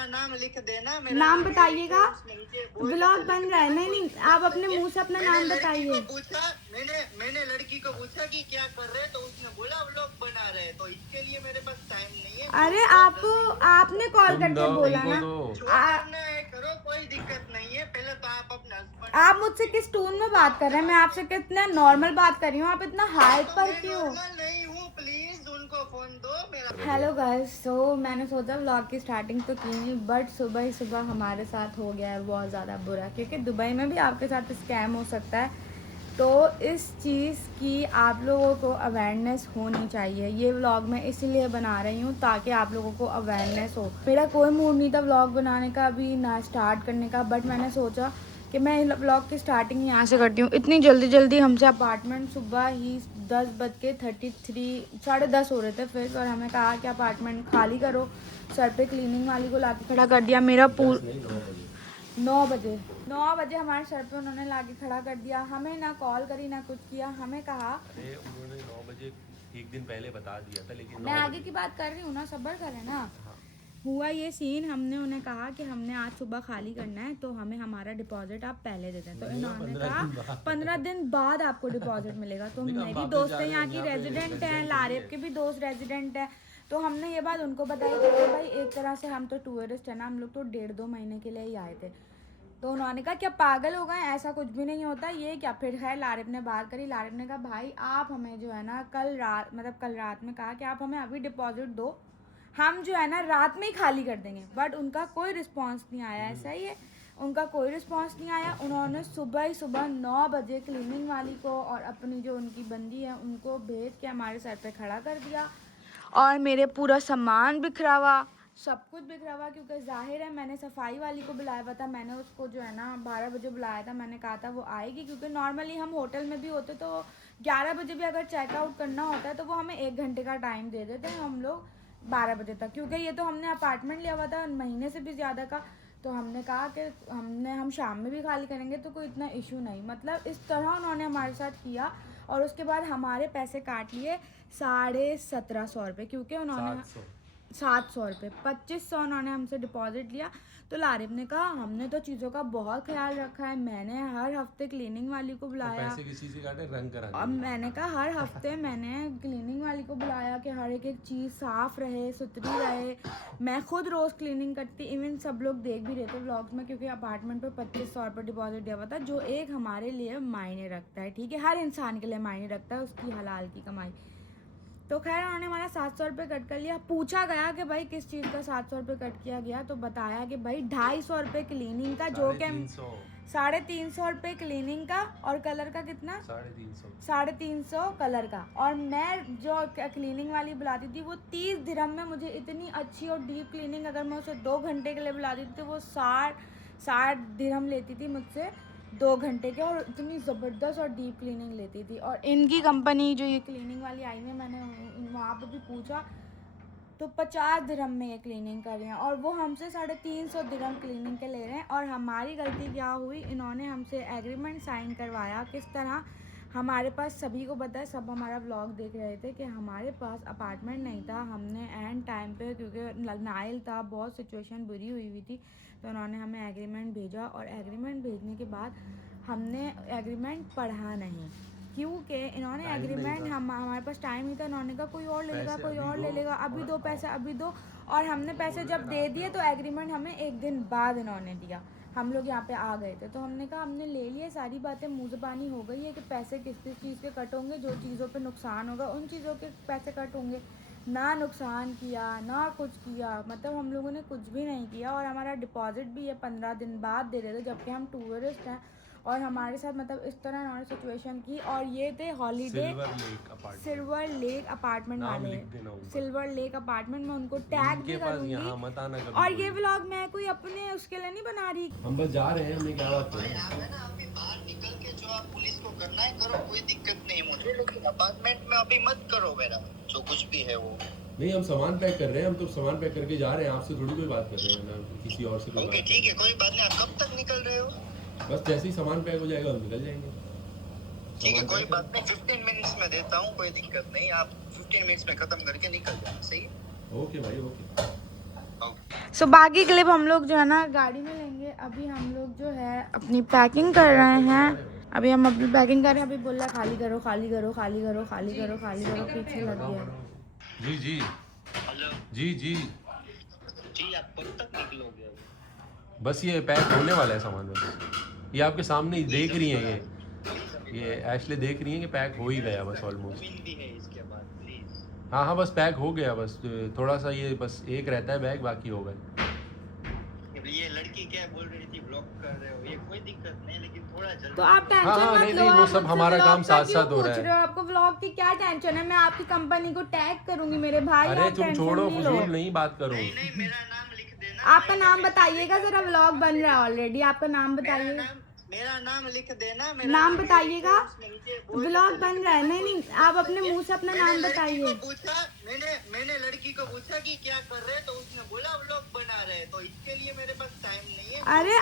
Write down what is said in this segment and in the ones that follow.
मेरा नाम लिख देना। नाम बताइएगा, ब्लॉग बन रहा है। नहीं आप अपने मुंह से अपना नाम बताइए। मैंने लड़की को पूछा कि क्या कर रहे, तो उसने बोला व्लॉग बना रहे, तो इसके लिए मेरे पास टाइम नहीं है। अरे आपने कॉल करके बोला ना। करो, कोई दिक्कत नहीं है। पहले तो आप अपना आप मुझसे किस टोन में बात कर रहे हैं? मैं आपसे कितना नॉर्मल बात कर रही हूँ, आप इतना हाई पर क्यों? नहीं हूँ, प्लीज उनको फोन दो मेरा। हेलो गाइस, सो मैंने सोचा व्लॉग की स्टार्टिंग तो की नहीं, बट सुबह ही सुबह हमारे साथ हो गया है बहुत ज़्यादा बुरा, क्योंकि दुबई में भी आपके साथ स्कैम हो सकता है। तो इस चीज़ की आप लोगों को अवेयरनेस होनी चाहिए। ये व्लॉग मैं इसीलिए बना रही हूँ ताकि आप लोगों को अवेयरनेस हो। मेरा कोई मूड नहीं था व्लॉग बनाने का, अभी ना स्टार्ट करने का, बट मैंने सोचा कि मैं व्लॉग की स्टार्टिंग यहाँ से करती हूँ। इतनी जल्दी हमसे अपार्टमेंट सुबह ही 10:33 10:30 हो रहे थे फिर, और हमें कहा कि अपार्टमेंट खाली करो। सर पे क्लीनिंग वाली को ला के खड़ा कर दिया। मेरा 9 बजे हमारे सर पे उन्होंने लाके खड़ा कर दिया। हमें ना कॉल करी ना कुछ किया। हमें कहा, अरे उन्होंने 9 बजे एक दिन पहले बता दिया था, लेकिन मैं आगे की बात कर रही हूँ ना, सब्र करें ना। हाँ। हुआ ये सीन, हमने उन्हें कहा कि हमने आज सुबह खाली करना है, तो हमें हमारा डिपॉजिट आप पहले दे दें। तो इन्होंने कहा 15 दिन बाद आपको डिपॉजिट मिलेगा। तो मेरी दोस्त है यहाँ की, रेजिडेंट है, लारेब के भी दोस्त रेजिडेंट है। तो हमने ये बात उनको बताई कि भाई एक तरह से हम तो टूरिस्ट है ना, हम लोग तो 1.5-2 महीने के लिए ही आए थे। तो उन्होंने कहा क्या पागल हो गए, ऐसा कुछ भी नहीं होता, ये क्या। फिर है लारिब ने बात करी। लारिब ने कहा भाई आप हमें जो है ना कल रात में कहा कि आप हमें अभी डिपॉजिट दो, हम जो है ना रात में ही खाली कर देंगे। बट उनका कोई रिस्पांस नहीं आया। ऐसा ही है, उनका कोई रिस्पांस नहीं आया। उन्होंने सुबह 9 बजे क्लीनिंग वाली को और अपनी जो उनकी बंदी है उनको भेज के हमारे सर पे खड़ा कर दिया, और मेरे पूरा सामान बिखरा हुआ, सब कुछ बिखरा हुआ। क्योंकि जाहिर है मैंने सफाई वाली को बुलाया हुआ था, मैंने उसको जो है ना 12 बजे बुलाया था। मैंने कहा था वो आएगी, क्योंकि नॉर्मली हम होटल में भी होते तो 11 बजे भी अगर चेकआउट करना होता है तो वो हमें 1 घंटे का टाइम दे देते हैं, हम लोग 12 बजे तक। क्योंकि ये तो हमने अपार्टमेंट लिया हुआ था महीने से भी ज़्यादा का, तो हमने कहा कि हम शाम में भी खाली करेंगे तो कोई इतना इशू नहीं। मतलब इस तरह उन्होंने हमारे साथ किया, और उसके बाद हमारे पैसे काट लिए 1750 रुपये, क्योंकि उन्होंने 700 रुपये 2500 उन्होंने हमसे डिपॉजिट लिया। तो लारिब ने कहा हमने तो चीज़ों का बहुत ख्याल रखा है, मैंने हर हफ्ते क्लीनिंग वाली को बुलाया। पैसे किसी से काटे, रंग करा अब मैंने कहा हर हफ्ते मैंने क्लीनिंग वाली को बुलाया कि हर एक चीज़ साफ़ रहे, सुथरी रहे। मैं खुद रोज़ क्लीनिंग करती, इवन सब लोग देख भी रहे थे व्लॉग्स में, क्योंकि अपार्टमेंट पे 2500 रुपये डिपॉजिट दिया हुआ था, जो एक हमारे लिए मायने रखता है। ठीक है, हर इंसान के लिए मायने रखता है, उसकी हलाल की कमाई। तो खैर उन्होंने हमारा 700 रुपये कट कर लिया। पूछा गया कि भाई किस चीज़ का 700 रुपये कट किया गया, तो बताया कि भाई 250 रुपये क्लीनिंग का, जो कि 350 रुपये क्लीनिंग का, और कलर का कितना 350 कलर का। और मैं जो क्लीनिंग वाली बुलाती थी वो 30 दिरहम में मुझे इतनी अच्छी और डीप क्लीनिंग, अगर मैं उसे 2 घंटे के लिए बुलाती थी तो वो 60 दिरहम लेती थी मुझसे 2 घंटे के, और इतनी ज़बरदस्त और डीप क्लीनिंग लेती थी। और इनकी कंपनी जो ये क्लीनिंग वाली आई है, मैंने वहाँ पर भी पूछा तो 50 दिरहम में ये क्लीनिंग कर रहे हैं, और वो हमसे 350 दिरहम क्लीनिंग के ले रहे हैं। और हमारी गलती क्या हुई, इन्होंने हमसे एग्रीमेंट साइन करवाया। किस तरह, हमारे पास सभी को पता है, सब हमारा व्लॉग देख रहे थे कि हमारे पास अपार्टमेंट नहीं था। हमने एंड टाइम पे, क्योंकि नाइल था, बहुत सिचुएशन बुरी हुई थी, तो उन्होंने हमें एग्रीमेंट भेजा। और एग्रीमेंट भेजने के बाद हमने एग्रीमेंट पढ़ा नहीं, क्योंकि इन्होंने एग्रीमेंट, हमारे पास टाइम ही था। इन्होंने कहा कोई और ले लेगा, कोई और ले लेगा, अभी दो पैसे अभी दो। और हमने पैसे जब दे दिए तो एग्रीमेंट हमें 1 दिन बाद इन्होंने दिया। हम लोग यहाँ पे आ गए थे, तो हमने कहा हमने ले लिए, सारी बातें मुँह ज़बानी हो गई है कि पैसे किस किस चीज़ के कट होंगे, जो चीज़ों पे नुकसान होगा उन चीज़ों के पैसे कट होंगे। ना नुकसान किया ना कुछ किया, मतलब हम लोगों ने कुछ भी नहीं किया। और हमारा डिपॉजिट भी ये 15 दिन बाद दे रहे थे, जबकि हम टूरिस्ट हैं। और हमारे साथ मतलब इस तरह उन्होंने सिचुएशन की। और ये थे हॉलीडे सिल्वर लेक अपार्टमेंट वाले, सिल्वर लेक अपार्टमेंट में उनको टैग भी करूँगी। और ये व्लॉग मैं कोई अपने उसके लिए नहीं बना रही, हम बस जा रहे हैं, हमें क्या बात है। अभी बाहर निकल के जो आप पुलिस को करना है करो, कोई दिक्कत नहीं मुझे, लेकिन अपार्टमेंट में अभी मत करो मेरा जो कुछ भी है वो। नहीं, हम सामान पैक कर रहे हैं, हम तो सामान पैक करके जा रहे हैं, आपसे थोड़ी कोई बात कर रहे हैं ना, किसी और से। ठीक है, कोई बात नहीं। आप कब तक निकल रहे हो? बस जैसे ही सामान पैक हो जाएगा हम निकल जाएंगे। ठीक है, कोई बात नहीं, 15 मिनट्स में देता हूँ, कोई दिक्कत नहीं। आप 15 मिनट्स में खत्म करके निकल जाना, सही है? ओके भाई, ओके। सो बाकी क्लिप हम लोग जो है ना गाड़ी में लेंगे। अभी हम लोग जो है अपनी पैकिंग कर रहे हैं। अभी हम अपनी पैकिंग कर रहे हैं। अभी बोल रहा है खाली करो खाली करो खाली करो खाली करो खाली करो, पीछे लग गया। जी जी हेलो जी जी जी, आप कब तक निकलोगे? बस ये पैक होने वाला है सामान बस। ये आपके सामने ही देख रही हैं, ये एशले देख रही हैं कि पैक हो ही गया बस ऑलमोस्ट। बिल भी है इसके बाद प्लीज। हाँ हाँ बस पैक हो गया बस, थोड़ा सा ये बस एक रहता है बैग, बाकी हो गए। ये लड़की क्या बोल रही थी ब्लॉक कर रहे हो, ये कोई दिक्कत नहीं, लेकिन थोड़ा जल्दी। तो आप टेंशन हाँ, मत नहीं, लो। नहीं, वो आप सब मुझसे हमारा vlog काम का साथ क्यों साथ हो रहा पूछ है। हो? आपको व्लॉग की क्या टेंशन है? मैं आपकी कंपनी को टैग करूंगी मेरे भाई। अरे आप तुम टेंशन छोड़ो, नहीं लो। फजूल नहीं बात करो। नहीं नहीं, मेरा नाम लिख देना। आपका नाम बताइएगा जरा, व्लॉग बन रहा है ऑलरेडी। आपका नाम बताइए। मेरा नाम लिख देना। नाम बताइएगा। व्लॉग बन रहा है। नहीं नहीं, आप अपने मुंह से अपना नाम बताइए। मैंने लड़की को पूछा कि क्या कर रहे हैं, तो उसने बोला व्लॉग बना रहे हैं, तो इसके लिए मेरे पास टाइम नहीं है। अरे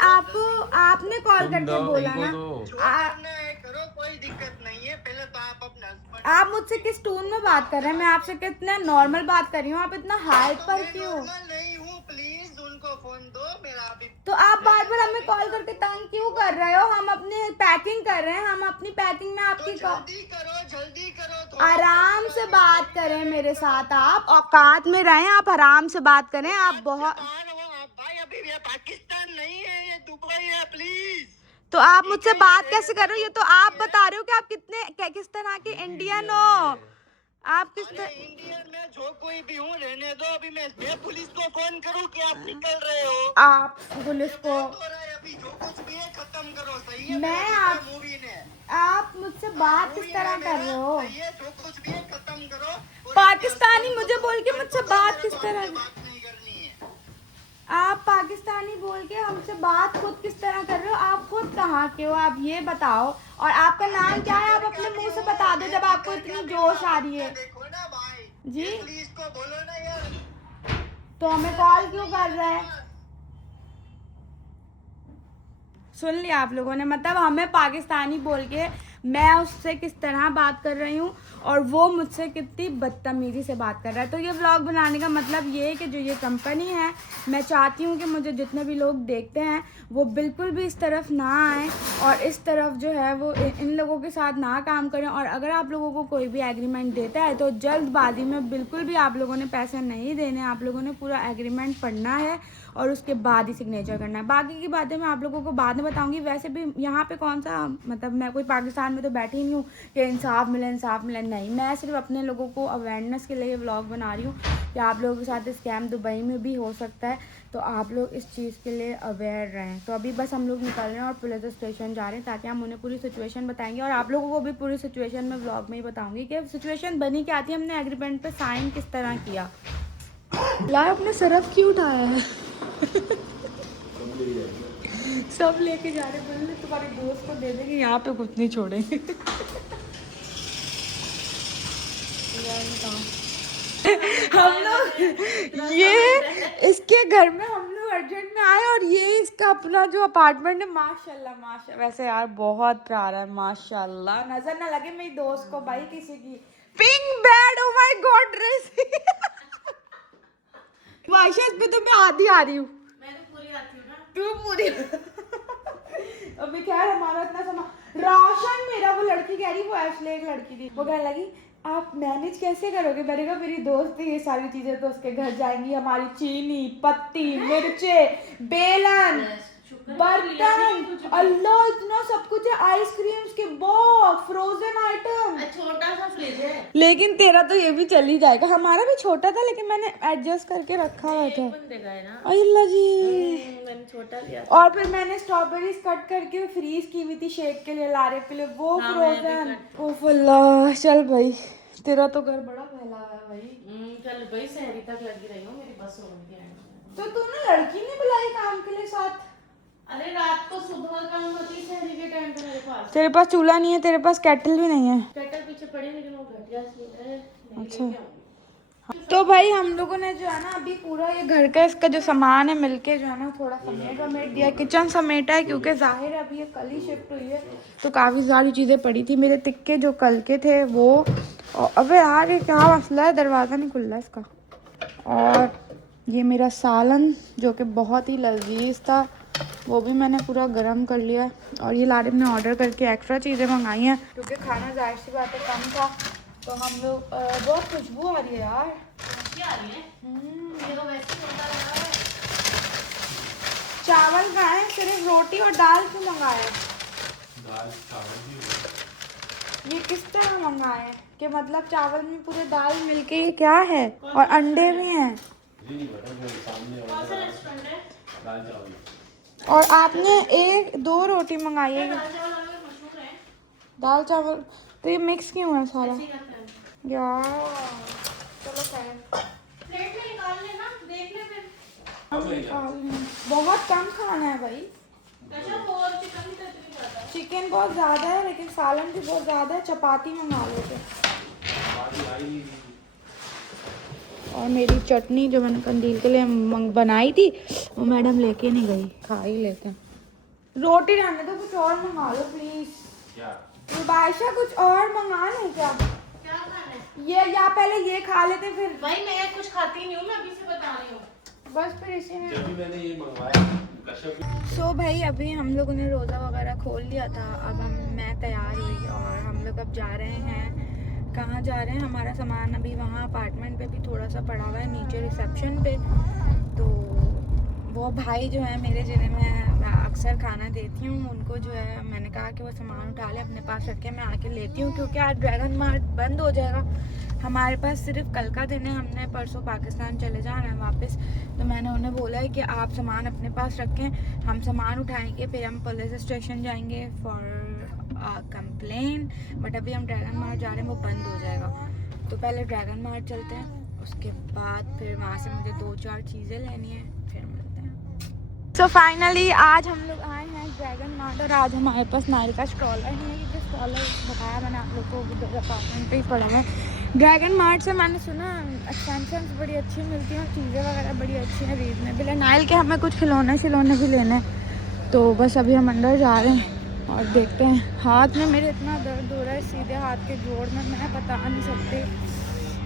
आपने कॉल तुम करके दो, बोला उनको ना। दो। जो करना है करो, कोई दिक्कत नहीं है। पहले तो आप अपने हस्बैंड। आप मुझसे किस टोन में बात कर रहे हैं? मैं आपसे कितना नॉर्मल बात कर रही हूँ, आप इतना हाइट पर क्यों? नहीं हूँ, प्लीज उनको फोन दो मेरा अभी। तो आप बार बार हमें कॉल करके तंग क्यों कर रहे हो? हम अपनी पैकिंग कर रहे हैं। हम अपनी पैकिंग में आपकी जल्दी करो थोड़ा। आराम से बात करें मेरे साथ। आप औकात में रहें, आप आराम से बात करें। आप बहुत भाई अभी ये पाकिस्तान नहीं है, ये दुबई है, प्लीज। तो आप मुझसे बात कैसे कर रहे हो? ये तो आप बता रहे हो कि आप किस तरह के इंडियन हो। आप किस इंडियन में जो कोई भी हूँ रहने दो। अभी मैं पुलिस को फोन करूँ कि आप निकल रहे हो? आप पुलिस को अभी जो कुछ भी है खत्म करो, सही है? मैं आप मूवी ने आप मुझसे बात किस तरह कर रहे हो? सही है, जो कुछ भी है खत्म करो। पाकिस्तानी मुझे बोल के मुझसे बात किस तरह? बात नहीं करनी है। आप पाकिस्तानी बोल के हमसे बात खुद किस तरह कर रहे हो? आप खुद कहाँ के हो? आप ये बताओ। और आपका नाम क्या है? आप अपने मुंह से बता दो जब आपको इतनी जोश आ रही है। देखो ना भाई जी पुलिस को बोलो ना यार। तो हमें कॉल क्यों कर रहा है? सुन लिया आप लोगों ने, मतलब हमें पाकिस्तानी बोल के मैं उससे किस तरह बात कर रही हूँ और वो मुझसे कितनी बदतमीजी से बात कर रहा है। तो ये व्लॉग बनाने का मतलब ये है कि जो ये कंपनी है, मैं चाहती हूँ कि मुझे जितने भी लोग देखते हैं वो बिल्कुल भी इस तरफ ना आए और इस तरफ जो है वो इन लोगों के साथ ना काम करें। और अगर आप लोगों को कोई भी एग्रीमेंट देता है तो जल्दबाजी में बिल्कुल भी आप लोगों ने पैसे नहीं देने। आप लोगों ने पूरा एग्रीमेंट पढ़ना है और उसके बाद ही सिग्नेचर करना है। बाकी की बातें मैं आप लोगों को बाद में बताऊंगी। वैसे भी यहाँ पे कौन सा, मतलब मैं कोई पाकिस्तान में तो बैठी नहीं हूँ कि इंसाफ मिले नहीं। मैं सिर्फ अपने लोगों को अवेयरनेस के लिए व्लॉग बना रही हूँ कि आप लोगों के साथ स्कैम दुबई में भी हो सकता है, तो आप लोग इस चीज़ के लिए अवेयर रहें। तो अभी बस हम लोग निकल रहे हैं और पुलिस स्टेशन जा रहे हैं ताकि हम उन्हें पूरी सिचुएशन बताएंगे और आप लोगों को भी पूरी सिचुएशन में व्लॉग में ही बताऊंगी कि सिचुएशन बनी क्या थी, हमने एग्रीमेंट पे साइन किस तरह किया। लाए अपने सरफ क्यों उठाया है? सब लेके जा रहे, बोले तुम्हारे दोस्त को दे देंगे, यहाँ पे कुछ नहीं छोड़ेंगे। हम लोग ये इसके घर में हम लोग अर्जेंट में आए और ये इसका अपना जो अपार्टमेंट है, माशाल्लाह वैसे यार बहुत प्यारा है माशाल्लाह। नजर ना लगे मेरी दोस्त को भाई किसी की। Pink bed, oh my God dress. माशा इस पे तो मैं आधी आ रही हूँ। मैं तो पूरी आती हूँ ना। तू पूरी। अभी खैर हमारा इतना सामान राशन मेरा, वो लड़की कह रही, वो एशले एक लड़की थी, वो कहने लगी आप मैनेज कैसे करोगे? मैंने कहा मेरी दोस्त ये सारी चीजें तो उसके घर जाएंगी, हमारी चीनी, पत्ती, मिर्चे, बेलन, बर्तन, अल्लाह इतना सब कुछ है, आइसक्रीम्स के बॉक्स, फ्रोजन आइटम, छोटा सा फ्रिज है। लेकिन तेरा तो ये भी चल ही जाएगा। हमारा भी छोटा था लेकिन मैंने एडजस्ट करके रखा हुआ था। अल्लाह जी, मैंने छोटा लिया। और फिर मैंने स्ट्रॉबेरीज कट करके फ्रीज की हुई थी शेक के लिए, लारे के लिए, वो फ्रोजन। ओह अल्लाह, चल भाई तेरा तो घर बड़ा फैला हुआ है भाई। कल भाई शहरी तक लगी रही हूँ, मेरी बस हो गई है। तो तूने लड़की नहीं बुलाई काम के लिए साथ? अरे रात को सुबह काम होती शहरी के टाइम पे मेरे पास। तेरे पास चूल्हा नहीं है, तेरे पास केटल भी नहीं है? केटल पीछे पड़ी लेकिन वो घटिया सी है। अच्छा, तो भाई हम लोगों ने जो है ना अभी पूरा ये घर का इसका जो सामान है मिलके जो है ना थोड़ा समेट दिया। किचन समेटा है क्योंकि जाहिर है अभी ये कल ही शिफ्ट हुई है तो काफ़ी सारी चीज़ें पड़ी थी। मेरे टिक्के जो कल के थे वो, अबे यार ये क्या मसला है, दरवाज़ा नहीं खुल रहा इसका। और ये मेरा सालन जो कि बहुत ही लजीज था, वो भी मैंने पूरा गर्म कर लिया। और ये लारिब ने ऑर्डर करके एक्स्ट्रा चीज़ें मंगाई हैं क्योंकि खाना जाहिर सी बात है कम था। तो हम लोग बहुत खुशबू आ रही है यार। क्या आ रही है? ये तो वैसे ही होता है। चावल खाए, सिर्फ रोटी और दाल क्यों मंगाए? दाल चावल भी ये किस तरह मंगाए कि मतलब चावल में पूरे दाल मिलके ये क्या है? और अंडे भी हैं। नहीं पता, मेरे सामने कौन सा रेस्टोरेंट है? दाल चावल। और आपने 1-2 रोटी मंगाई है। दाल चावल वाले में मशहूर है। दाल चावल तो ये मिक्स क्यों है सारा ऐसे ही करते हैं। यार? चलो खैर, प्लेट में निकाल लेना, देख ले फिर। बहुत कम खाना है भाई। अच्छा, और चिकन भी तो इतनी ज़्यादा है। चिकन बहुत ज़्यादा है लेकिन सालन भी बहुत ज़्यादा है। चपाती मंगा लेते। और मेरी चटनी जो मैंने कंदील के लिए बनाई थी वो मैडम लेके नहीं गई, खा ही लेते हैं। रोटी रहने दो, कुछ और मंगा लो प्लीज। क्या? बादशाह कुछ और मंगा लो क्या? क्या खाना है? ये या पहले ये खा लेते फिर। भाई मैं कुछ खाती नहीं हूँ, मैं अभी से बता रही हूँ। बस फिर इसी में। जब भी मैंने ये मंगवाया सो भाई अभी हम लोगों ने रोज़ा वगैरह खोल लिया था। अब मैं तैयार हुई और हम लोग अब जा रहे हैं। कहाँ जा रहे हैं? हमारा सामान अभी वहाँ अपार्टमेंट पे भी थोड़ा सा पड़ा हुआ है नीचे रिसेप्शन पे। तो वो भाई जो है मेरे जिन्हें मैं अक्सर खाना देती हूँ, उनको जो है मैंने कहा कि वो सामान उठा ले अपने पास रख के मैं आके लेती हूँ क्योंकि आज ड्रैगन मार्ट बंद हो जाएगा। हमारे पास सिर्फ कल का दिन है, हमने परसों पाकिस्तान चले जाना है वापस। तो मैंने उन्हें बोला है कि आप सामान अपने पास रखें, हम सामान उठाएंगे, फिर हम पुलिस स्टेशन जाएंगे फॉर कंप्लेन। बट अभी हम ड्रैगन मार्ट जा रहे हैं, वो बंद हो जाएगा। तो पहले ड्रैगन मार्ट चलते हैं, उसके बाद फिर वहाँ से मुझे 2-4 चीज़ें लेनी है, फिर मिलते हैं। सो फाइनली आज हम लोग आए हैं ड्रैगन मार्ट और आज हमारे पास नारियल का स्टॉलर है। ये जो स्टॉलर बताया मैंने आप लोग को उधर अपार्टमेंट पे ही पड़ा हुआ है। ड्रैगन मार्ट से मैंने सुना एक्सटेंशंस बड़ी अच्छी मिलती हैं और चीज़ें वगैरह बड़ी अच्छी हैं, रीजनेबल है। नाइल के हमें कुछ खिलौने भी लेने हैं। तो बस अभी हम अंदर जा रहे हैं और देखते हैं। हाथ में मेरे इतना दर्द हो रहा है, सीधे हाथ के जोड़ में, मैं बता नहीं सकती।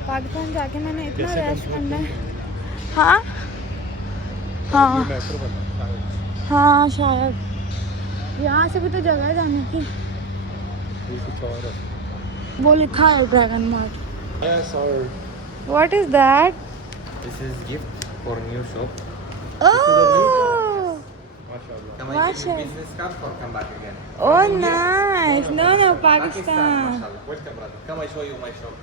पाकिस्तान जाके मैंने इतना रेस्ट करना है। हाँ हाँ हाँ शायद यहाँ से भी तो जगह है जाने की। वो लिखा है dragon mart. What is that? This is gift for new shop. Oh, Can I give you business card or come back again? oh nice. No, Pakistan. mashallah. Welcome, brother. Come, I show you my shop.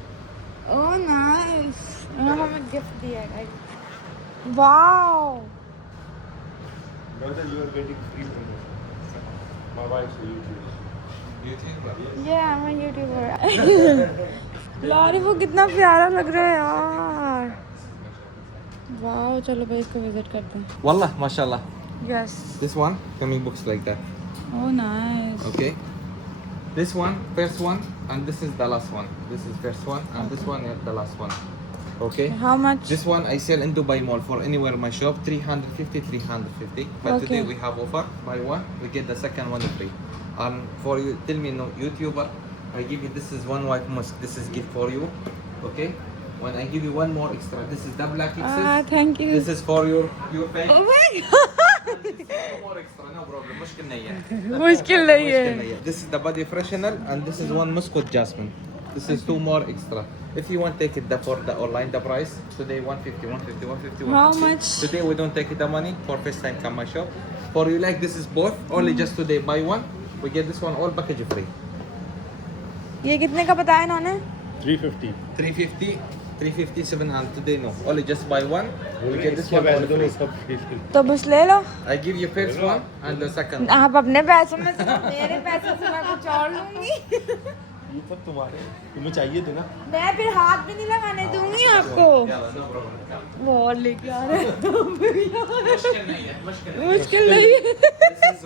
Oh nice. हमें gift दिया है। Wow. Brother, you are getting free promotion. My wife's a YouTuber. YouTube, brother. Yeah, I'm a YouTuber. लारी वो कितना प्यारा लग रहा है यार। वाह, चलो भाई इसको विजिट करते हैं। Wallah, mashallah. Yes. This one, coming books like that. Oh nice. Okay. This one, first one, and this is the last one. This is first one, and this one is the last one. Okay. How much? This one I sell in Dubai Mall for anywhere in my shop, 350. But Okay. today we have offer, buy one, we get the second one free. For you, tell me no YouTuber, I give you, this is one white musk, this is gift for you, okay? When I give you one more extra, this is the black XS. Thank you. This is for your face. Oh my god. One more extra, no problem. मुश्किल नहीं है. मुश्किल नहीं मुश्किल है। नहीं है. This is the body freshener and this is one muscat jasmine. This is 2 more extra. If you want take it for the online the price today 150. How much? Today we don't take the money for first time come my shop. For you like this is both only just today buy one we get this one all package free. ये कितने का बताया इन्होंने? 350. 350 700 today no only just buy one we get this one all free. तो बस ले लो। I give you first one and the second one. आप अपने पैसों में से, मेरे पैसों से मैं कुछ और लूंगी। ये सब तुम्हारे, तुम्हें चाहिए थे ना? मैं फिर हाथ भी नहीं लगाने दूंगी आपको। Yeah, no problem. वो और लेके आ रहे हैं। मुश्किल नहीं है मुश्किल नहीं है। This is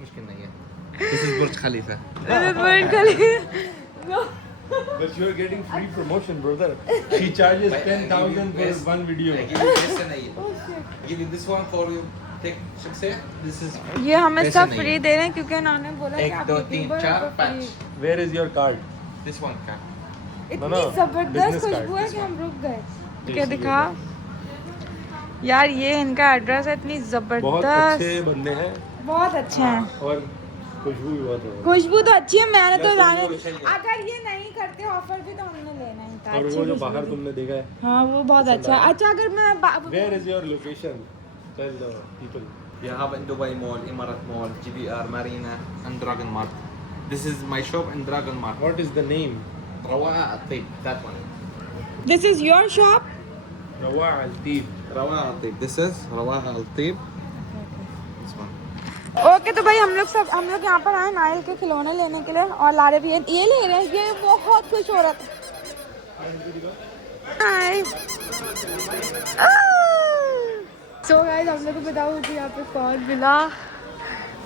मुश्किल नहीं है. This is Burj Khalifa. But you are getting free promotion, brother. She charges 10,000 for one video. I give you this and I give you this one for you. Take शख्से. This is ये हमें पैसे सब नहीं free है. दे रहे हैं क्योंकि इन्होंने बोला कि 1 आप 2 3 यूट्यूबर 4 हो तो 5. free। Where is your card? This one का. इतनी no, जबरदस्त business card, खुशबू है this कि हम रुक गए। This क्या is दिखा? यार ये इनका एड्रेस है, इतनी बहुत जबरदस्त, अच्छे बंदे हैं बहुत अच्छे हैं। और खुशबू भी बहुत है। खुशबू तो अच्छी है, मैंने तो Plus लाने, उनको लोकेशन है। अगर ये नहीं करते ऑफर भी तो हमने लेना ही था। और अच्छी वो जो खुशबू बाहर थी। तुमने देखा है, हाँ वो बहुत अच्छा है। अच्छा अगर मैं where is your location, tell the people. You have in Dubai Mall, Emirat Mall, GBR Marina, and Dragon Mart. This is my shop in Dragon Mart. What is the name? Rawaha Atib, that one. This is your shop? रवा अल्तीफ। Rawaha Atib. This is Rawaha Atib. This one. Okay तो भाई हम लोग यहाँ पर आए Nile के खिलौने लेने के लिए और ला रहे भी हैं, ये ले रहे हैं, ये बहुत खुश हो रहा था। हाय सो गाइस, हम लोग को बताओ कि यहाँ पे कौन मिला,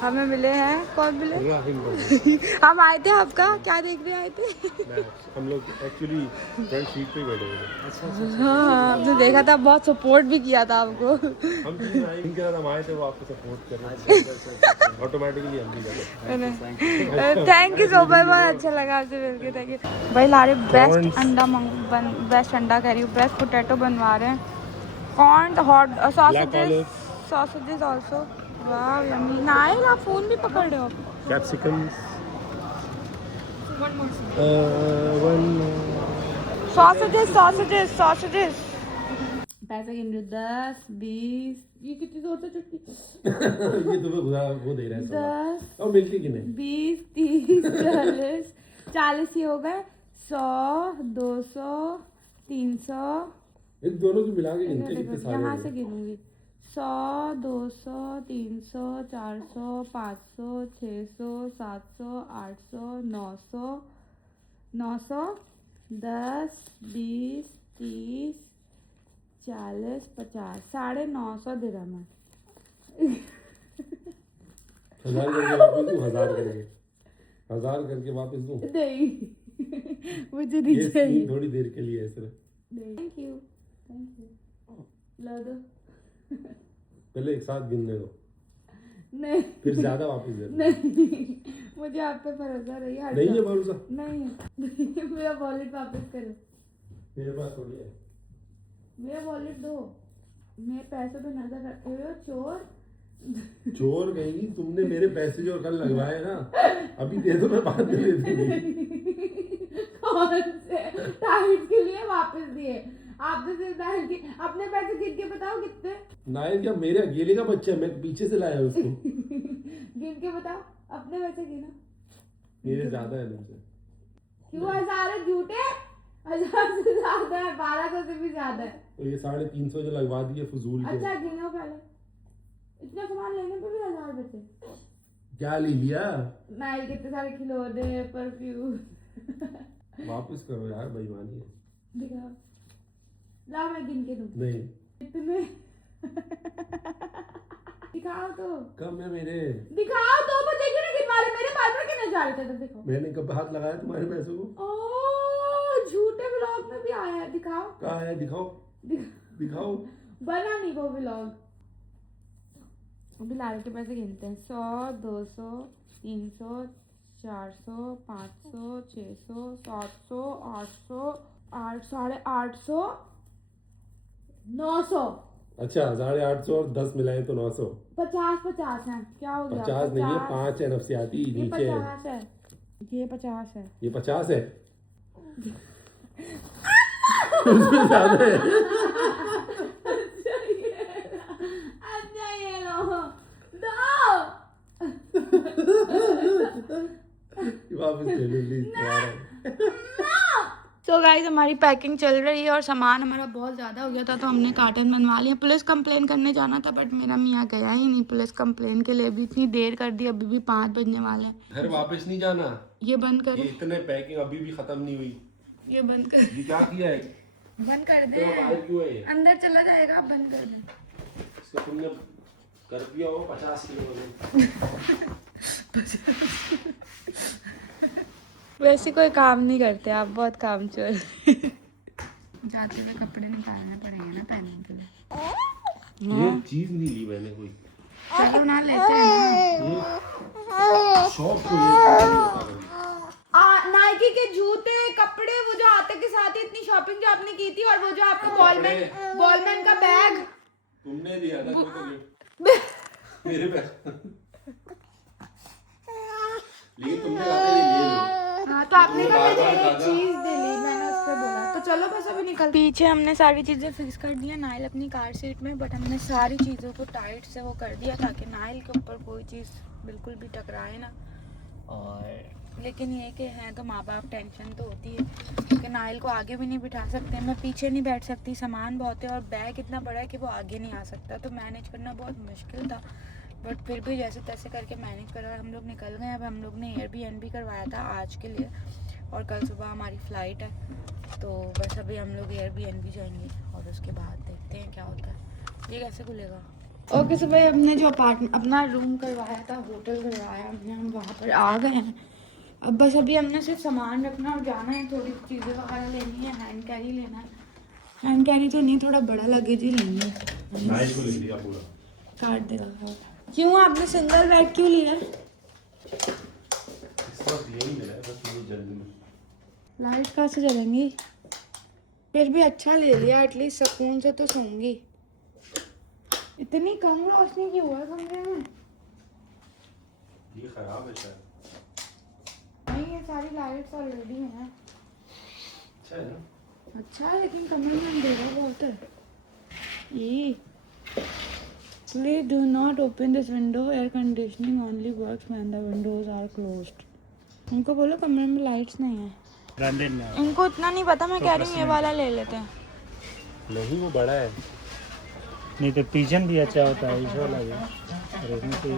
हमें मिले हैं, कौन मिले? हम आए थे, आपका क्या देखने आए थे? हम लोग एक्चुअली फ्रंट सीट पे बैठे हुए थे। हाँ हमने देखा था, बहुत सपोर्ट भी किया था आपको। हम तीन आए, इनके साथ हम आए थे, वो आपको सपोर्ट कर रहे थे ऑटोमेटिकली, हम भी कर रहे थे। थैंक यू सो मच, बहुत अच्छा लगा आपसे मिलके, थैंक यू भाई। ला रहे बेस्ट अंडा बेस्ट अंडा कह रही हूँ, बेस्ट पोटैटो बनवा रहे हैं। कॉर्न हॉट सॉसेजेस आल्सो, वाह यम्मी। नाइल आप फोन भी पकड़ रहे हो? कैप्सिकम, सॉसेजेस पैसे गिन रही हूँ, 10 20, ये कितनी जोर से चुटकी, ये तुम्हें वो दे रहा है 10 और मिलके गिने 20 30 40 ये हो गए, 100 200 300, इन दोनों की मिला के गिनते कितने सारे यहाँ हो से गए? गिनूंगी, 100 200 300 400 500 600 700 800 900 900 10 20 30 40 50 950 दिरहम है। 1000 करके वापस दूं, 1000 करके 1000 करके वापस दूं? नहीं मुझे नहीं ये चाहिए। स्कीम थोड़ी देर के लिए है सिर्फ। थैंक यू ला दो। पहले एक साथ गिनने दो, नहीं फिर ज्यादा वापस दे दो। नहीं मुझे आप पे भरोसा नहीं है। नहीं है भरोसा? नहीं है। मेरा वॉलेट वापस करो, मेरे पास थोड़ी है। मेरा वॉलेट दो, मेरे पैसों पे नजर रखे हुए हो चोर। चोर कहेंगी, तुमने मेरे पैसे जो कल लगवाए ना, अभी दे दो, मैं बाद में दे दूंगी। कौन से टाइट के लिए वापस दिए आपने? सिर्फ नाइल की अपने पैसे गिन के बताओ कितने। नाइल क्या मेरे अकेले का बच्चा है, मैं पीछे से लाया उसको। गिन के बताओ अपने पैसे गिनो। मेरे ज्यादा है तुमसे। क्यों 1000 है? झूठे 1000 से ज्यादा है, 1200 से भी ज्यादा है। तो ये 350 जो लगवा दिए फजूल के। अच्छा गिनो पहले, इतना सामान लेने पे भी 1000 बचे। क्या ले लिया? नाइल कितने सारे खिलौने, परफ्यूम। वापस करो यार, बेईमानी है। दिखाओ, ला मैं गिन के दूं। नहीं कितने? दिखाओ तो, कम है मेरे। दिखाओ तो, मुझे क्यों नहीं गिनवा रहे? मेरे बाल में कितने जा रहे थे? तो दिखाओ। मैंने कब हाथ लगाया तुम्हारे पैसों को? ओ झूठे व्लॉग में भी आया है, दिखाओ। कहाँ है? दिखाओ दिखाओ। बना नहीं वो व्लॉग। अभी लाल के पैसे गिनते हैं, 100 200 300 400 500 600 700 800 850 900। अच्छा 850 और 10 मिलाए तो 900। 50 है, क्या हो गया? 50 नहीं है, 5 है नफसियाती ये नीचे है। 50 है, ये 50 है। ये 50 है। उसमें ज्यादा है। अच्छा ये लो दो। वापस ले लो प्लीज। सो गाइस हमारी पैकिंग चल रही है और सामान हमारा बहुत ज़्यादा हो गया था तो हमने कार्टन बनवा लिया। पुलिस कंप्लेन करने जाना था बट मेरा मियाँ गया ही नहीं पुलिस कंप्लेन के लिए। अभी इतनी देर कर दी, अभी भी 5 बजने वाले हैं। घर वापस नहीं जाना। ये बंद ये करो, इतने पैकिंग अभी भी खत्म नहीं हुई। ये बंद कर, ये क्या किया है? बंद कर तो बाहर दे, क्यों है ये? अंदर चला जाएगा, आप बंद कर दे। इसको तुमने कर दिया हो 50 किलो में। वैसे कोई काम नहीं करते आप, बहुत काम चोर। जाते हुए कपड़े निकालने पड़ेंगे ना पहनने के लिए। ये चीज नहीं ली मैंने कोई। चलो ना लेते हैं ना। शॉप को ये नाइकी के जूते कपड़े वो जो आते के साथ ही इतनी शॉपिंग जो आपने की थी और वो जो आपका बॉलमैन का बैग तुमने दिया था कोई तो गिफ्ट मेरे पे लेकिन तुमने कहा था ये ले लो। हाँ तो आपने कहा बार-बार मुझे कहा एक था। चीज दे ली, मैंने उस पर बोला तो चलो बस अभी निकल। पीछे हमने सारी चीज़ें फिक्स कर दी है नाइल अपनी कार सीट में, बट हमने सारी चीज़ों को टाइट से वो कर दिया ताकि नाइल के ऊपर कोई चीज़ बिल्कुल भी टकराए ना। और लेकिन ये कि हैं तो माँ बाप टेंशन तो होती है क्योंकि नाइल को आगे भी नहीं बिठा सकते, मैं पीछे नहीं बैठ सकती, सामान बहुत है और बैग इतना बड़ा है कि वो आगे नहीं आ सकता, तो मैनेज करना बहुत मुश्किल था। बट फिर भी जैसे तैसे करके मैनेज करा हम लोग निकल गए। अब हम लोग ने एयरबीएनबी करवाया था आज के लिए और कल सुबह हमारी फ़्लाइट है, तो बस अभी हम लोग एयरबीएनबी जाएंगे और उसके बाद देखते हैं क्या होता है। ये कैसे खुलेगा? ओके सो भाई हमने जो अपना रूम करवाया था, होटल करवाया हमने, हम वहाँ पर आ गए हैं। अब बस अभी हमने सिर्फ सामान रखना और जाना है, थोड़ी चीज़ें वगैरह लेनी है, हैंड कैरी लेना है। हैंड कैरी तो नहीं, थोड़ा बड़ा लगेज ही लेंगे। नाइल को ले लिया पूरा। काट देगा। क्यों आपने सिंगल बेड क्यों लिया? इस वक्त यही मिला है बस मुझे जल्दी में। लाइट कहाँ से जलेंगी? फिर भी अच्छा ले लिया, एटलीस्ट सुकून से तो सोऊंगी। इतनी कम रोशनी क्यों है कमरे में? ये खराब है शायद। नहीं ये सारी लाइट्स ऑलरेडी हैं। अच्छा है ना? अच्छा है लेकिन कमरे में अंधेरा बहुत है। ये Please do not open this window. Air conditioning only works when the windows are closed. उनको बोलो कमरे में लाइट्स नहीं है। ब्रांडेड में उनको इतना नहीं पता, मैं कह रही हूँ ये वाला ले लेते हैं। नहीं वो बड़ा है। नहीं तो पिजन भी अच्छा होता है इस वाला भी, और इसमें तो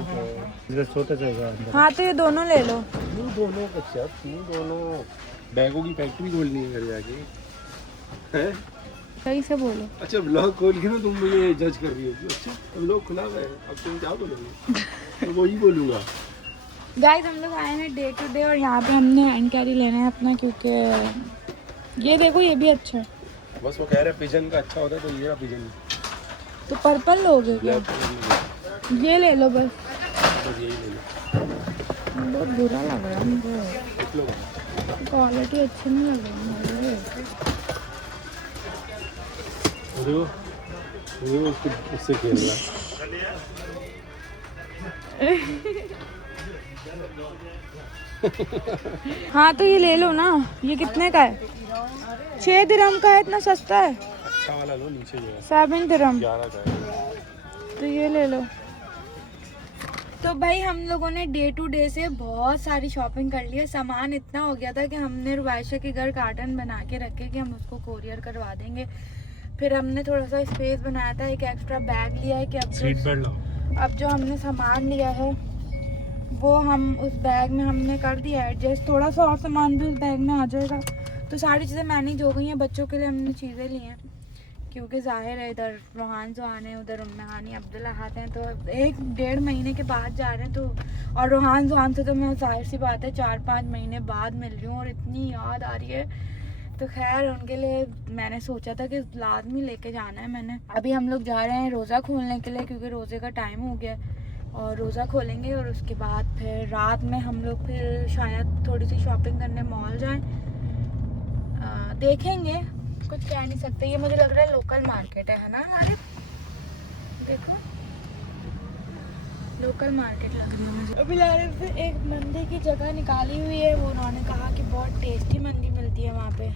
इसका छोटा सा है अंदर। हाँ तो ये दोनों ले लो। क्यों दोनों बच्चा, क्यों दोनों बैगों की फैक्ट्री खोलनी है घर जाके हैं? सही से बोलो। अच्छा ब्लॉग खोल के ना तुम मुझे जज कर रही हो कि अच्छा अब ब्लॉग खुला हुआ है, अब तुम क्या बोलोगे? तो वही बोलूँगा। गाइस हम लोग आए हैं डे टू डे और यहाँ पे हमने हैंड कैरी लेना है अपना, क्योंकि ये देखो ये भी अच्छा है। बस वो कह रहे पिजन का अच्छा होता है तो ये रहा पिजन। तो पर्पल लोगे क्या? ये ले लो बस। बस यही ले लो। बहुत बुरा लग रहा है मुझे, क्वालिटी अच्छी नहीं लग रही है। वो उससे खेल रहा हाँ तो ये ले लो ना। ये कितने का है? 6 दिरहम का है, इतना सस्ता है। अच्छा वाला लो, नीचे जो है 7 दिरहम। 11 का है। तो ये ले लो। तो भाई हम लोगों ने डे टू डे से बहुत सारी शॉपिंग कर ली है। सामान इतना हो गया था कि हमने रुबाइशा के घर कार्टन बना के रखे कि हम उसको कोरियर करवा देंगे। फिर हमने थोड़ा सा स्पेस बनाया था, एक एक्स्ट्रा बैग लिया है कि अब जो हमने सामान लिया है वो हम उस बैग में हमने कर दिया एडजस्ट। थोड़ा सा और सामान भी उस बैग में आ जाएगा। तो सारी चीज़ें मैनेज हो गई हैं। बच्चों के लिए हमने चीज़ें ली हैं क्योंकि ज़ाहिर है इधर रोहान जोहान है, उधर उम्मेहानी अब्दुल्ला हाथ हैं, तो 1-1.5 महीने के बाद जा रहे हैं। तो और रोहान जोहान से तो मैं ज़ाहिर सी बात है 4-5 महीने बाद मिल रही हूँ और इतनी याद आ रही है। तो खैर उनके लिए मैंने सोचा था कि लाजमी लेके जाना है मैंने। अभी हम लोग जा रहे हैं रोज़ा खोलने के लिए क्योंकि रोज़े का टाइम हो गया और रोज़ा खोलेंगे और उसके बाद फिर रात में हम लोग फिर शायद थोड़ी सी शॉपिंग करने मॉल जाएं। देखेंगे, कुछ कह नहीं सकते। ये मुझे लग रहा है लोकल मार्केट है ना हमारे? देखो लोकल मार्केट लग रही है मुझे। अभी लारे से एक मंदी की जगह निकाली हुई है, वो उन्होंने कहा कि बहुत टेस्टी मंदी मिलती है वहाँ पे।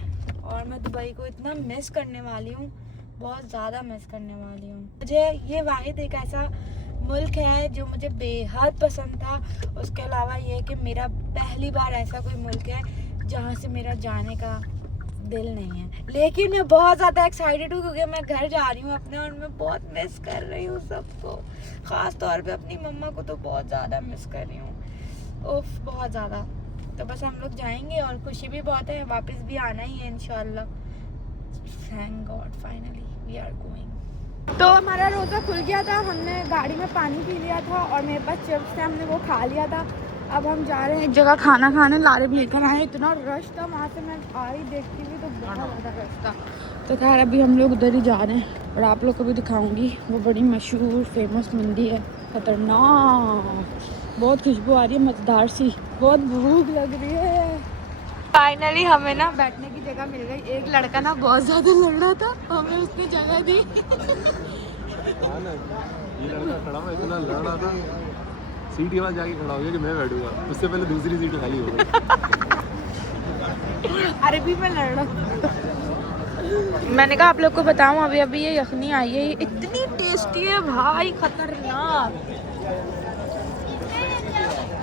और मैं दुबई को इतना मिस करने वाली हूँ, बहुत ज़्यादा मिस करने वाली हूँ। मुझे ये वाहिद एक ऐसा मुल्क है जो मुझे बेहद पसंद था। उसके अलावा ये कि मेरा पहली बार ऐसा कोई मुल्क है जहाँ से मेरा जाने का दिल नहीं है। लेकिन मैं बहुत ज़्यादा एक्साइटेड हूँ क्योंकि मैं घर जा रही हूँ अपने और मैं बहुत मिस कर रही हूँ सबको। ख़ास तौर पे अपनी मम्मा को तो बहुत ज़्यादा मिस कर रही हूँ, उफ बहुत ज़्यादा। तो बस हम लोग जाएंगे और खुशी भी बहुत है, वापस भी आना ही है इंशाल्लाह। Thank God finally we are going. तो हमारा रोज़ा खुल गया था, हमने गाड़ी में पानी पी लिया था और मेरे पास चिप्स थे, हमने वो खा लिया था। अब हम जा रहे हैं एक जगह खाना खाने, लारिब लेकर आए। इतना रश था वहाँ से मैं आ रही देखती हुई तो बहुत ज़्यादा रश था। तो खैर अभी हम लोग उधर ही जा रहे हैं और आप लोग को भी दिखाऊंगी। वो बड़ी मशहूर फेमस मंदी है, खतरनाक, बहुत खुशबू आ रही है मज़ेदार सी, बहुत भूख लग रही है। फाइनली हमें ना बैठने की जगह मिल गई। एक लड़का ना बहुत ज़्यादा लड़ रहा था, हमें उसकी जगह दी। हाँ ना, ये लड़का खड़ा हुआ इतना लड़ रहा था, सीट के पास जाके खड़ा हो गया कि मैं बैठूंगा, उससे पहले दूसरी सीट खाली हो गई। अरबी में लड़ रहा। मैंने कहा आप लोग को बताऊं, अभी अभी ये यखनी आई है, ये इतनी टेस्टी है भाई, खतरनाक।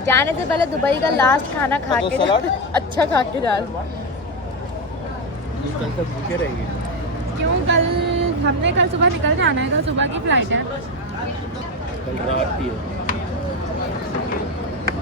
जाने से पहले दुबई का लास्ट खाना खा के अच्छा खा के जा। कल तक भूखे रहेंगे। क्यों? हमने कल सुबह निकल जाना है, कल सुबह की फ्लाइट है। कल रात की है।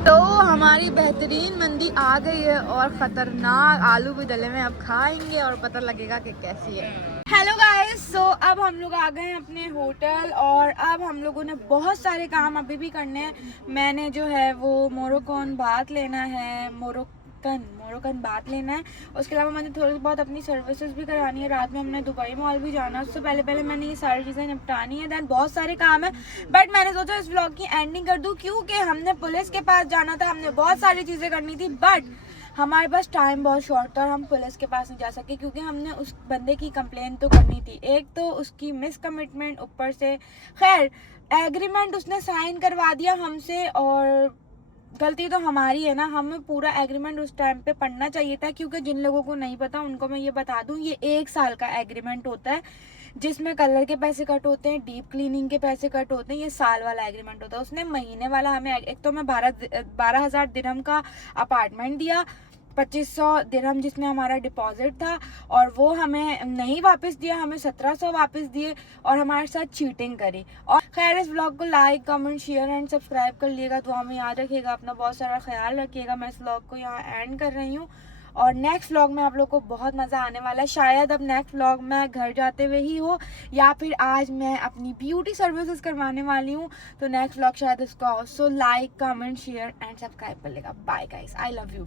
तो हमारी बेहतरीन मंदी आ गई है और ख़तरनाक आलू भी डले में, अब खाएंगे और पता लगेगा कि कैसी है। हेलो गाइस, सो अब हम लोग आ गए हैं अपने होटल और अब हम लोगों ने बहुत सारे काम अभी भी करने हैं। मैंने जो है वो मोरोकन बात लेना है, मोरोकन बात लेना है। उसके अलावा मैंने थोड़ी बहुत अपनी सर्विसेज भी करानी है। रात में हमने दुबई मॉल भी जाना है, उससे पहले मैंने ये सारी चीज़ें निपटानी है। दैन बहुत सारे काम है, बट मैंने सोचा इस व्लॉग की एंडिंग कर दूं क्योंकि हमने पुलिस के पास जाना था, हमने बहुत सारी चीज़ें करनी थी, बट हमारे पास टाइम बहुत शॉर्ट था और हम पुलिस के पास नहीं जा सके क्योंकि हमने उस बंदे की कंप्लेन तो करनी थी। एक तो उसकी मिस कमिटमेंट, ऊपर से खैर एग्रीमेंट उसने साइन करवा दिया हमसे और गलती तो हमारी है ना। हमें पूरा एग्रीमेंट उस टाइम पे पढ़ना चाहिए था क्योंकि जिन लोगों को नहीं पता उनको मैं ये बता दूं, ये 1 साल का एग्रीमेंट होता है जिसमें कलर के पैसे कट होते हैं, डीप क्लीनिंग के पैसे कट होते हैं। ये साल वाला एग्रीमेंट होता है। उसने महीने वाला हमें, एक तो मैं 12,000 दिरहम का अपार्टमेंट दिया, 2500 दिरहम जिसमें हमारा डिपॉजिट था, और वो हमें नहीं वापस दिया, हमें 1700 वापस दिए और हमारे साथ चीटिंग करी। और खैर इस व्लॉग को like, comment, share and subscribe कर लिएगा, तो हमें याद रखिएगा, अपना बहुत सारा ख्याल रखिएगा। मैं इस व्लॉग को यहाँ एंड कर रही हूँ और नेक्स्ट व्लॉग में आप लोग को बहुत मज़ा आने वाला है। शायद अब नेक्स्ट व्लॉग मैं घर जाते हुए ही हो या फिर आज मैं अपनी ब्यूटी सर्विसेज करवाने वाली हूँ, तो नेक्स्ट व्लॉग शायद उसका हो। So like, comment, share and subscribe कर लेगा। Bye guys, I love you.